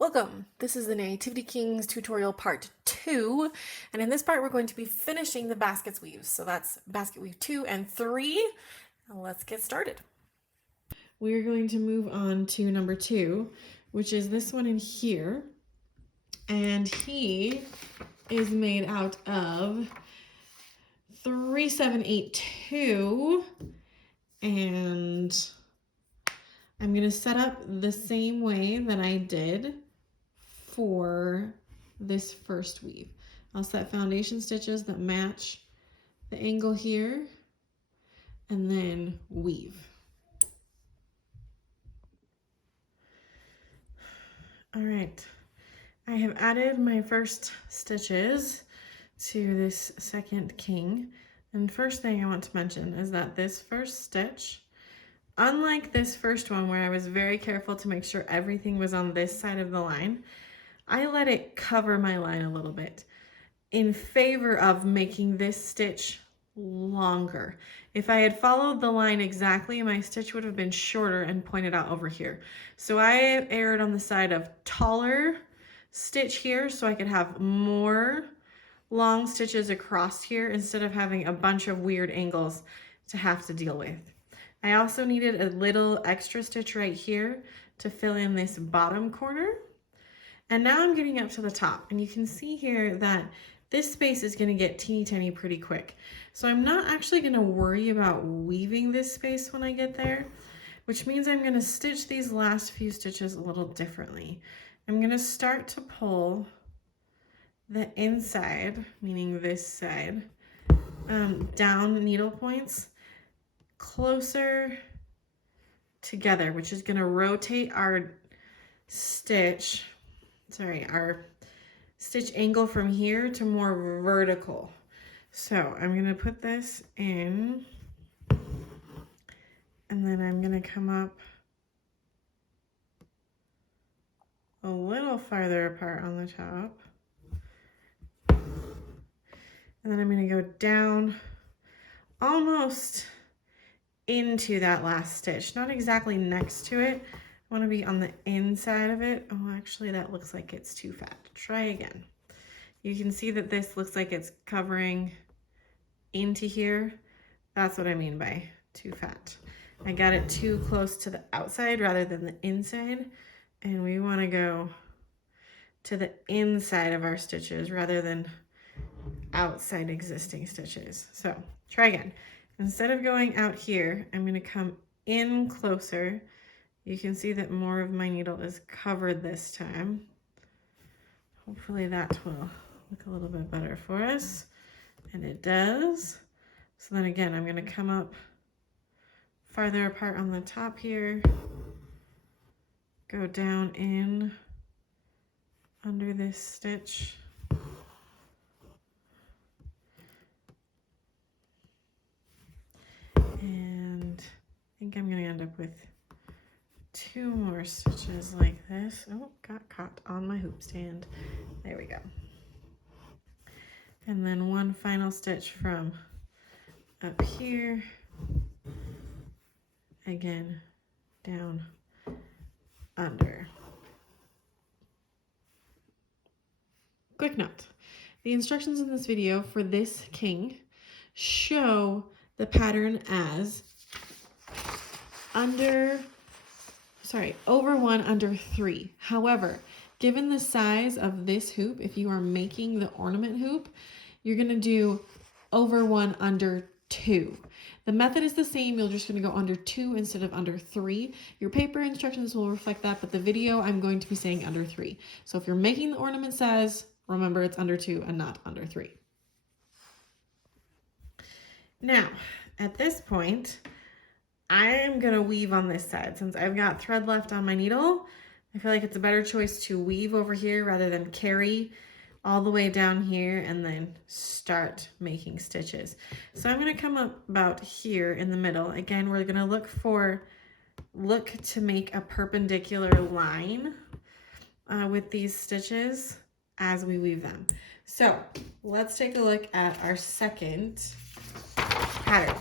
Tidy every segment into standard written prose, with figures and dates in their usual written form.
Welcome! This is the Nativity Kings tutorial part 2, and in this part we're going to be finishing the baskets weaves. So that's basket weave 2 and 3. Now let's get started. We're going to move on to number 2, which is this one in here. And he is made out of 3782, and I'm going to set up the same way that I did for this first weave. I'll set foundation stitches that match the angle here and then weave. All right, I have added my first stitches to this second king. And first thing I want to mention is that this first stitch, unlike this first one where I was very careful to make sure everything was on this side of the line, I let it cover my line a little bit in favor of making this stitch longer. If I had followed the line exactly, my stitch would have been shorter and pointed out over here. So I erred on the side of taller stitch here so I could have more long stitches across here instead of having a bunch of weird angles to have to deal with. I also needed a little extra stitch right here to fill in this bottom corner. And now I'm getting up to the top, and you can see here that this space is going to get teeny tiny pretty quick. So I'm not actually going to worry about weaving this space when I get there, which means I'm going to stitch these last few stitches a little differently. I'm going to start to pull the inside, meaning this side, down needle points closer together, which is going to rotate our stitch, our stitch angle from here to more vertical. So I'm going to put this in, and then I'm going to come up a little farther apart on the top. And then I'm going to go down almost into that last stitch, not exactly next to it. I want to be on the inside of it. Oh, actually that looks like it's too fat. Try again. You can see that this looks like it's covering into here. That's what I mean by too fat. I got it too close to the outside rather than the inside, and we want to go to the inside of our stitches rather than outside existing stitches. So try again. Instead of going out here, I'm going to come in closer. You can see that more of my needle is covered this time. Hopefully that will look a little bit better for us, and it does. So then again, I'm going to come up farther apart on the top here, go down in under this stitch, and I think I'm going to end up with 2 more stitches like this. Oh, got caught on my hoop stand. There we go. And then 1 final stitch from up here, again down under. Quick note, the instructions in this video for this king show the pattern as over 1 under 3. However, given the size of this hoop, if you are making the ornament hoop, you're going to do over 1 under 2. The method is the same. You're just going to go under 2 instead of under 3. Your paper instructions will reflect that, but the video I'm going to be saying under 3. So if you're making the ornament size, remember it's under 2 and not under 3. Now, at this point, I am going to weave on this side. Since I've got thread left on my needle, I feel like it's a better choice to weave over here rather than carry all the way down here and then start making stitches. So I'm going to come up about here in the middle. Again, we're going to look to make a perpendicular line with these stitches as we weave them. So let's take a look at our second pattern.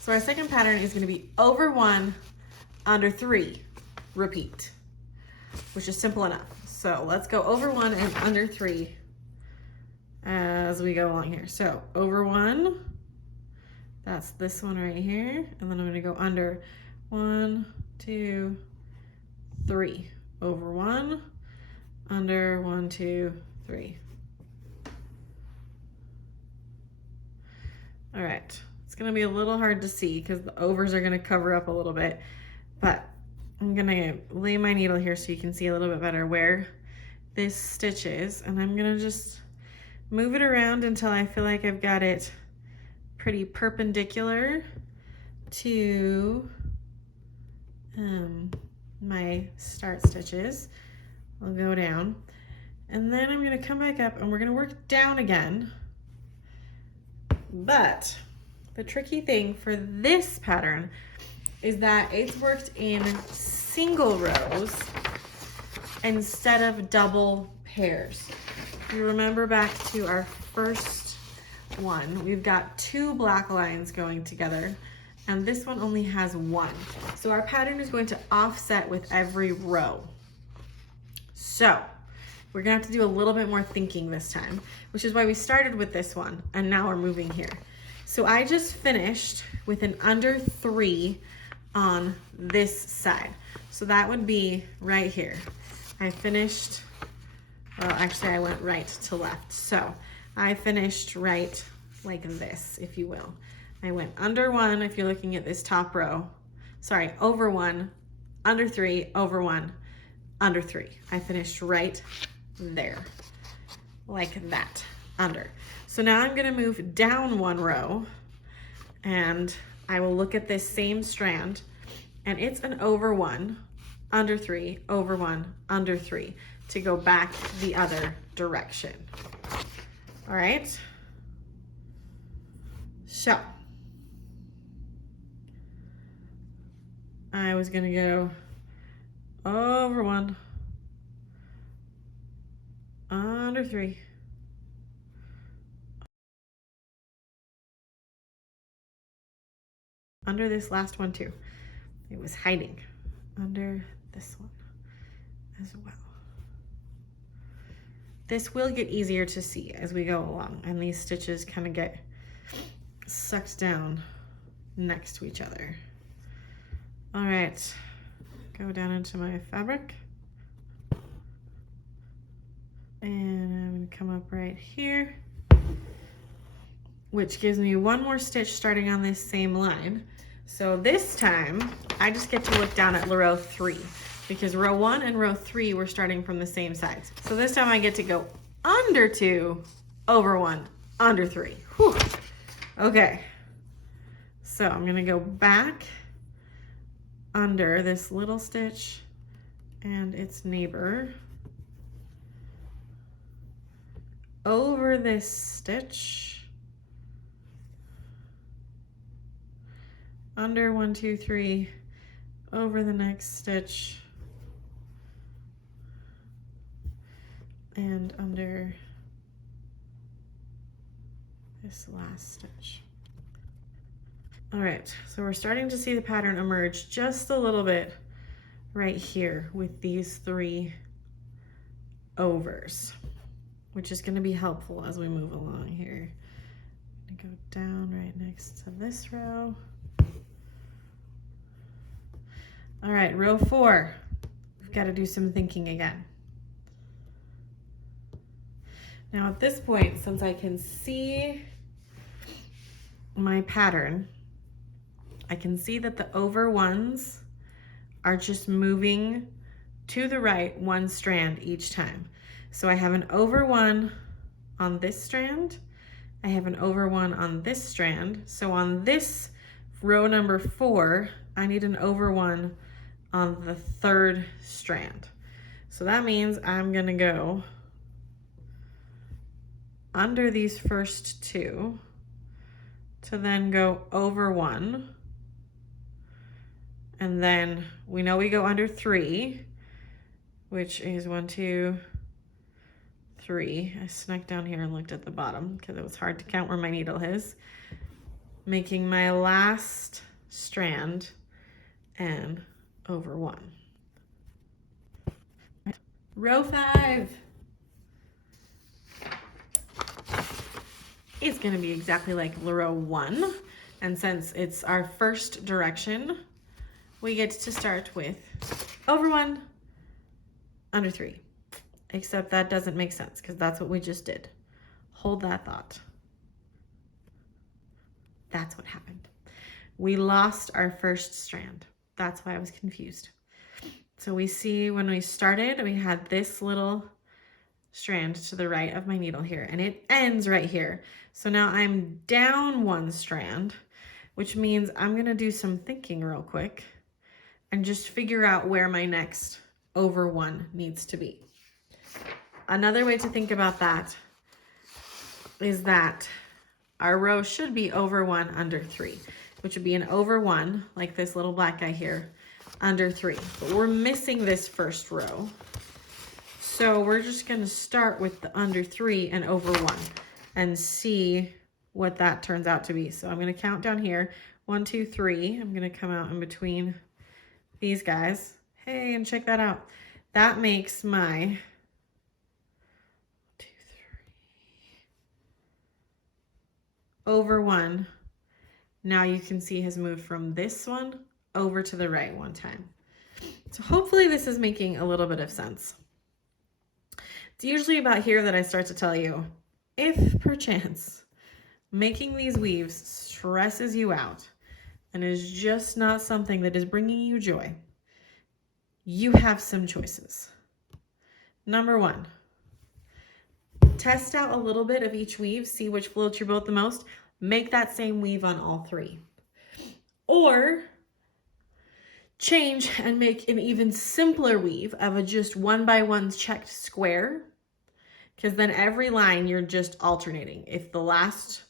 So our second pattern is going to be over 1 under 3, repeat. which is simple enough. So let's go over 1 and under 3 as we go along here. So over 1, that's this one right here, and then I'm gonna go under 1, 2, 3. Over 1, under 1, 2, 3. All right, it's gonna be a little hard to see because the overs are gonna cover up a little bit, but I'm gonna lay my needle here so you can see a little bit better where this stitch is, and I'm gonna just move it around until I feel like I've got it pretty perpendicular to my start stitches. I'll go down, and then I'm gonna come back up and we're gonna work down again. But the tricky thing for this pattern is that it's worked in single rows instead of double pairs. If you remember back to our first one, we've got 2 black lines going together, and this one only has 1. So our pattern is going to offset with every row. So we're gonna have to do a little bit more thinking this time, which is why we started with this one and now we're moving here. So I just finished with an under 3 on this side. So that would be right here. I finished, well, actually I went right to left. So I finished right like this, if you will. I went under 1, if you're looking at this top row, sorry, over 1, under 3, over 1, under 3. I finished right there, like that, under. So now I'm gonna move down 1 row, and I will look at this same strand, and it's an over 1, under 3, over 1, under 3, to go back the other direction. All right, so I was gonna go over 1, under 3, under this last one too. It was hiding under this one as well. This will get easier to see as we go along, and these stitches kind of get sucked down next to each other. All right, go down into my fabric, and I'm gonna come up right here, which gives me 1 more stitch starting on this same line. So this time I just get to look down at row 3, because row 1 and row 3 were starting from the same sides. So this time I get to go under 2, over 1, under 3. Whew. Okay, so I'm gonna go back under this little stitch and its neighbor, over this stitch, under 1, 2, 3, over the next stitch, and under this last stitch. All right, so we're starting to see the pattern emerge just a little bit right here with these 3 overs, which is going to be helpful as we move along here. I'm going to go down right next to this row. All right, row 4, we've got to do some thinking again. Now at this point, since I can see my pattern, I can see that the over 1s are just moving to the right 1 strand each time. So I have an over 1 on this strand, I have an over 1 on this strand. So on this row number 4, I need an over 1 on the 3rd strand. So that means I'm gonna go under these first 2 to then go over 1. And then we know we go under 3, which is 1, 2, 3. I snuck down here and looked at the bottom because it was hard to count where my needle is. Making my last strand and over 1. Row 5 is going to be exactly like row 1. And since it's our first direction, we get to start with over 1, under 3. Except that doesn't make sense because that's what we just did. Hold that thought. That's what happened. We lost our first strand. That's why I was confused. So we see when we started, we had this little strand to the right of my needle here, and it ends right here. So now I'm down 1 strand, which means I'm gonna do some thinking real quick and just figure out where my next over 1 needs to be. Another way to think about that is that our row should be over 1, under 3, which would be an over 1, like this little black guy here, under 3. But we're missing this first row. So we're just going to start with the under 3 and over 1 and see what that turns out to be. So I'm going to count down here. 1, 2, 3. I'm going to come out in between these guys. Hey, and check that out. That makes my over 1, now you can see has moved from this one over to the right 1 time. So hopefully this is making a little bit of sense. It's usually about here that I start to tell you, if perchance making these weaves stresses you out and is just not something that is bringing you joy, you have some choices. Number 1, test out a little bit of each weave, see which floats your boat the most. Make that same weave on all 3. Or change and make an even simpler weave of a just 1 by 1 checked square, because then every line you're just alternating. If the last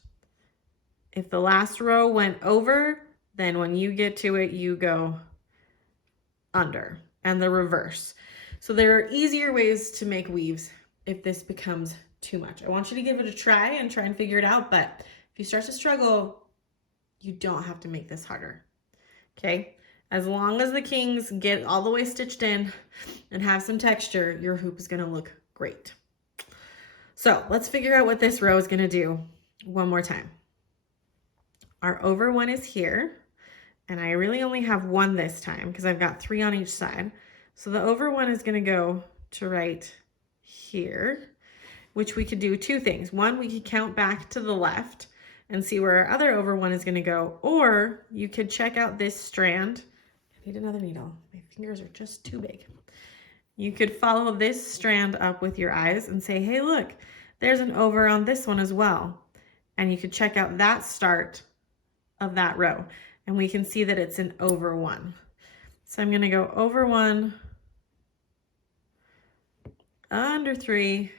row went over, then when you get to it, you go under, and the reverse. So there are easier ways to make weaves if this becomes too much. I want you to give it a try and figure it out, but if you start to struggle, you don't have to make this harder, okay? As long as the kings get all the way stitched in and have some texture, your hoop is gonna look great. So let's figure out what this row is gonna do one more time. Our over 1 is here, and I really only have 1 this time because I've got 3 on each side. So the over 1 is gonna go to right here, which we could do 2 things. 1, we could count back to the left and see where our other over 1 is gonna go, or you could check out this strand. I need another needle. My fingers are just too big. You could follow this strand up with your eyes and say, hey, look, there's an over on this one as well. And you could check out that start of that row, and we can see that it's an over 1. So I'm gonna go over 1, under 3,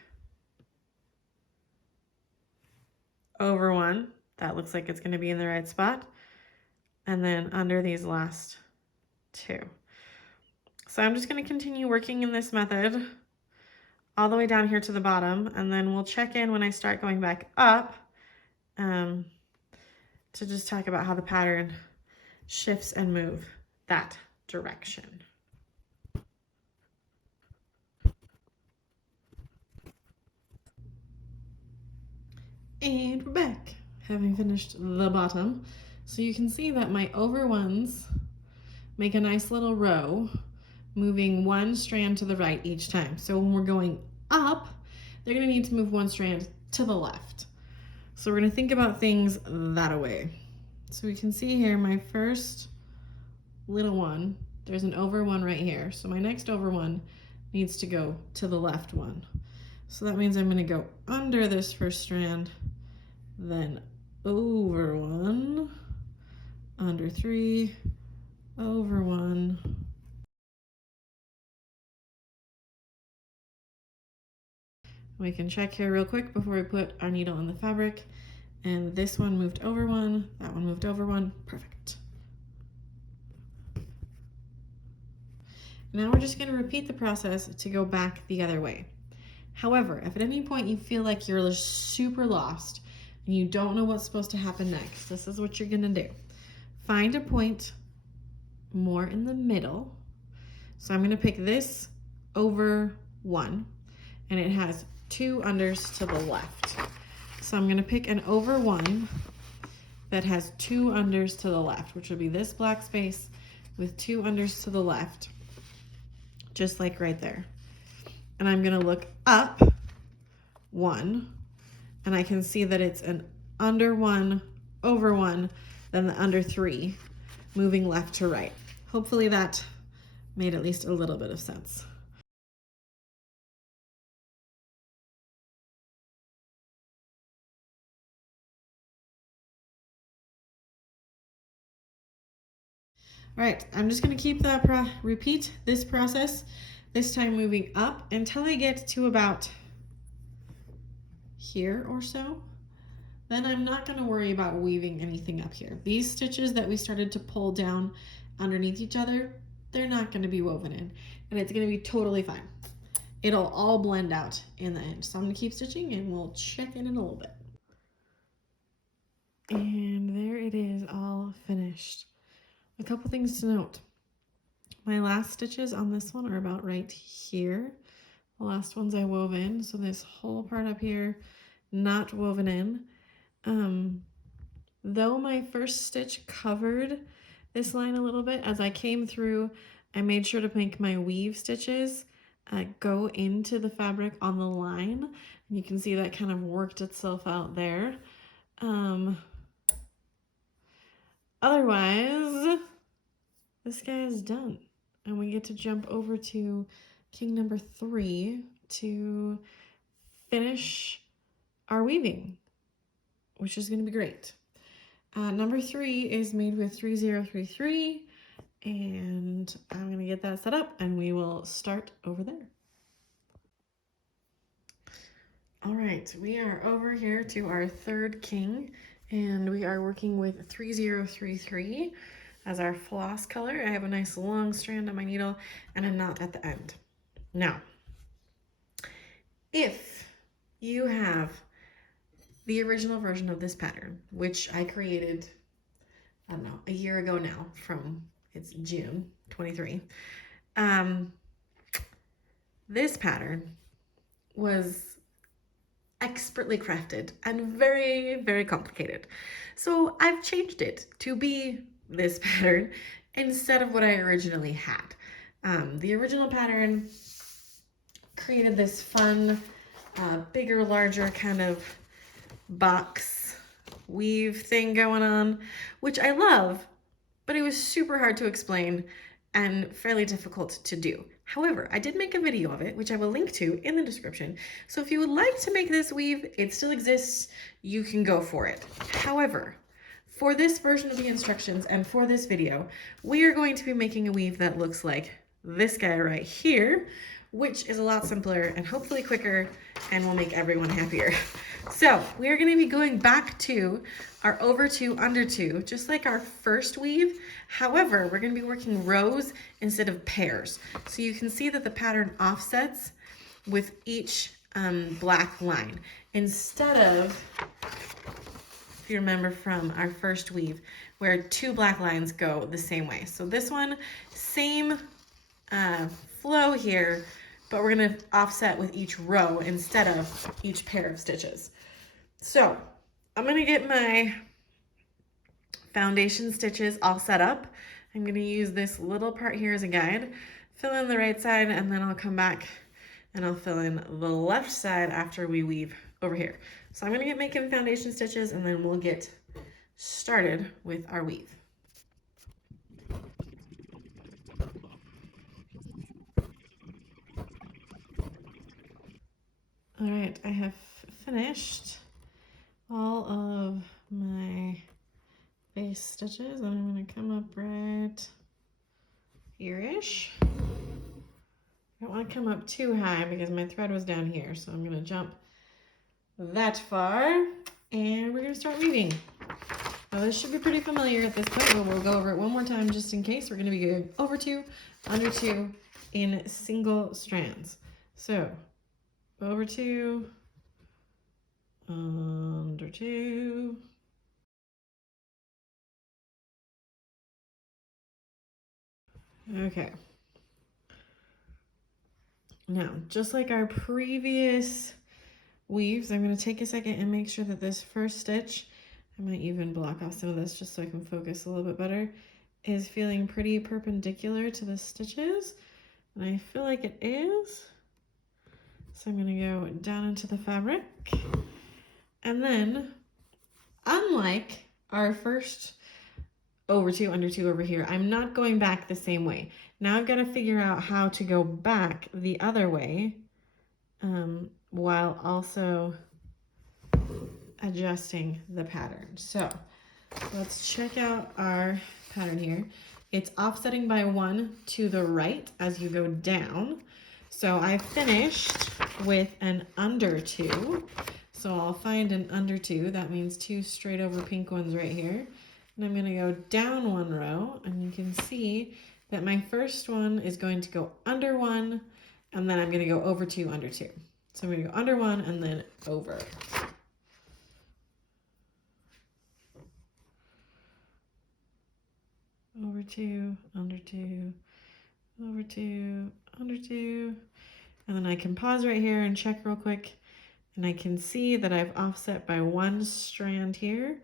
over 1. That looks like it's going to be in the right spot. And then under these last 2. So I'm just going to continue working in this method all the way down here to the bottom, and then we'll check in when I start going back up to just talk about how the pattern shifts and move that direction. And we're back, having finished the bottom. So you can see that my over 1s make a nice little row, moving 1 strand to the right each time. So when we're going up, they're gonna need to move 1 strand to the left. So we're gonna think about things that way. So we can see here my first little one, there's an over 1 right here. So my next over 1 needs to go to the left 1. So that means I'm gonna go under this first strand, then over 1, under 3, over 1. We can check here real quick before we put our needle in the fabric. And this one moved over 1, that one moved over 1, perfect. Now we're just gonna repeat the process to go back the other way. However, if at any point you feel like you're super lost and you don't know what's supposed to happen next, this is what you're gonna do. Find a point more in the middle. So I'm gonna pick this over 1, and it has 2 unders to the left. So I'm going to pick an over 1 that has 2 unders to the left, which would be this black space with 2 unders to the left, just like right there. And I'm going to look up 1, and I can see that it's an under 1, over 1, then the under 3, moving left to right. Hopefully that made at least a little bit of sense. All right, I'm just gonna keep that, repeat this process, this time moving up until I get to about here or so. Then I'm not gonna worry about weaving anything up here. These stitches that we started to pull down underneath each other, they're not gonna be woven in, and it's gonna be totally fine. It'll all blend out in the end. So I'm gonna keep stitching and we'll check in a little bit. And there it is, all finished. A couple things to note. My last stitches on this one are about right here. The last ones I wove in, so this whole part up here, not woven in. Though my first stitch covered this line a little bit, as I came through, I made sure to make my weave stitches go into the fabric on the line. And you can see that kind of worked itself out there. Otherwise, this guy is done. And we get to jump over to king number 3 to finish our weaving, which is going to be great. Number 3 is made with 3033, and I'm going to get that set up and we will start over there. All right, we are over here to our third king, and we are working with 3033 as our floss color. I have a nice long strand on my needle and a knot at the end. Now, if you have the original version of this pattern, which I created, I don't know, a year ago now, it's June 23. This pattern was expertly crafted and very, very complicated. So I've changed it to be this pattern instead of what I originally had. The original pattern created this fun, bigger, larger kind of box weave thing going on, which I love, but it was super hard to explain and fairly difficult to do. However, I did make a video of it, which I will link to in the description. So if you would like to make this weave, it still exists, you can go for it. However, for this version of the instructions and for this video, we are going to be making a weave that looks like this guy right here, which is a lot simpler and hopefully quicker and will make everyone happier. So we are going to be going back to our over 2, under 2, just like our first weave. However, we're going to be working rows instead of pairs. So you can see that the pattern offsets with each black line. Instead of, if you remember from our first weave, where 2 black lines go the same way. So this one, same flow here, but we're going to offset with each row instead of each pair of stitches. So I'm going to get my foundation stitches all set up. I'm going to use this little part here as a guide, fill in the right side, and then I'll come back and I'll fill in the left side after we weave over here. So I'm going to get making foundation stitches and then we'll get started with our weave. All right, I have finished all of my base stitches and I'm going to come up right here-ish. I don't want to come up too high because my thread was down here, so I'm going to jump that far and we're going to start weaving. Now this should be pretty familiar at this point, but we'll go over it one more time just in case. We're going to be going over 2, under 2 in single strands. So over 2, under 2. Okay. Now, just like our previous weaves, I'm going to take a second and make sure that this first stitch, I might even block off some of this just so I can focus a little bit better, is feeling pretty perpendicular to the stitches. And I feel like it is. So I'm going to go down into the fabric. And then, unlike our first over 2, under 2 over here, I'm not going back the same way. Now I've got to figure out how to go back the other way while also adjusting the pattern. So let's check out our pattern here. It's offsetting by 1 to the right as you go down. So I finished with an under 2. So I'll find an under 2. That means 2 straight over pink ones right here. And I'm going to go down 1 row, and you can see that my first one is going to go under 1, and then I'm going to go over 2, under 2. So I'm going to go under 1 and then over. Over 2, under 2, over 2, under 2. And then I can pause right here and check real quick. And I can see that I've offset by 1 strand here.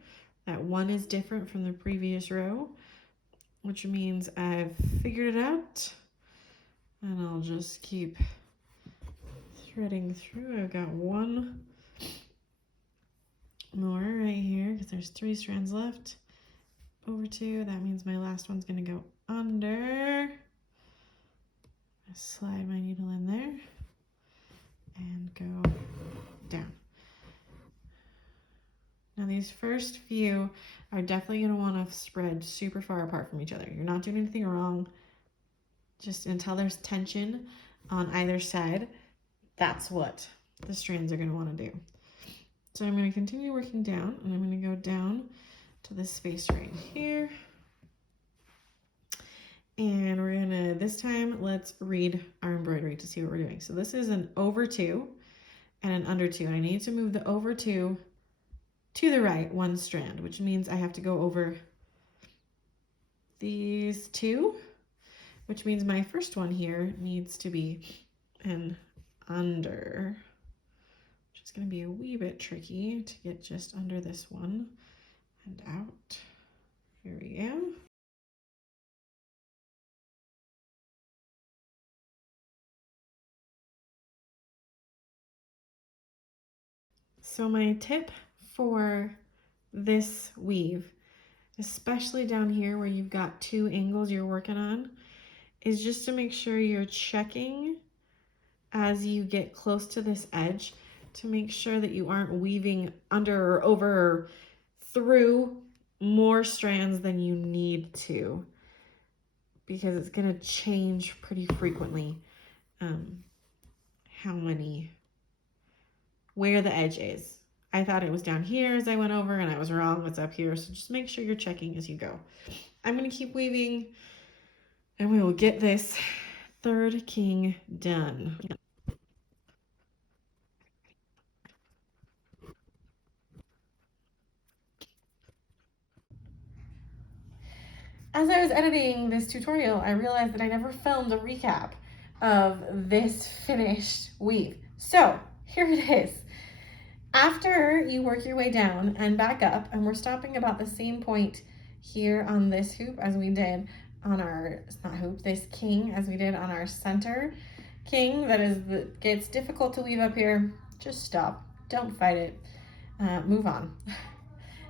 That 1 is different from the previous row, which means I've figured it out. And I'll just keep threading through. I've got 1 more right here because there's 3 strands left. Over 2, that means my last one's going to go under. Slide my needle in there and go down. Now these first few are definitely going to want to spread super far apart from each other. You're not doing anything wrong. Just until there's tension on either side, that's what the strands are going to want to do. So I'm going to continue working down, and I'm going to go down to this space right here. And we're going to, this time, let's read our embroidery to see what we're doing. So this is an over 2 and an under 2. And I need to move the over 2 to the right 1 strand, which means I have to go over these 2, which means my first one here needs to be an under, which is going to be a wee bit tricky to get just under this one and out. Here we go. So my tip for this weave, especially down here where you've got 2 angles you're working on, is just to make sure you're checking as you get close to this edge to make sure that you aren't weaving under or over or through more strands than you need to, because it's going to change pretty frequently where the edge is. I thought it was down here as I went over, and I was wrong. It's up here. So just make sure you're checking as you go. I'm going to keep weaving, and we will get this third king done. As I was editing this tutorial, I realized that I never filmed a recap of this finished weave. So here it is. After you work your way down and back up, and we're stopping about the same point here on this hoop as we did on our, not hoop, this king as we did on our center king, gets difficult to weave up here, just stop, don't fight it, move on.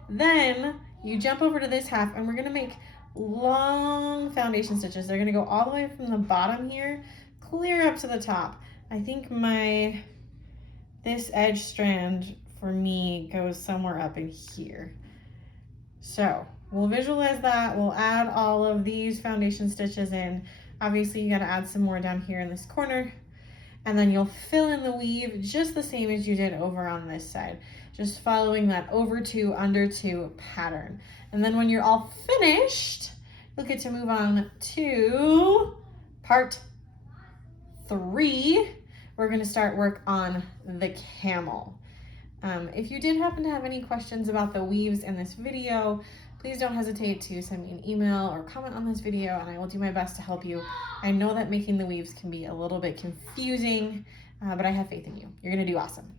Then you jump over to this half, and we're gonna make long foundation stitches. They're gonna go all the way from the bottom here, clear up to the top. I think this edge strand for me goes somewhere up in here. So we'll visualize that. We'll add all of these foundation stitches in. Obviously you gotta add some more down here in this corner, and then you'll fill in the weave just the same as you did over on this side, just following that over 2, under 2 pattern. And then when you're all finished, you'll get to move on to part 3. We're going to start work on the camel. If you did happen to have any questions about the weaves in this video, please don't hesitate to send me an email or comment on this video, and I will do my best to help you. I know that making the weaves can be a little bit confusing, but I have faith in you. You're gonna do awesome.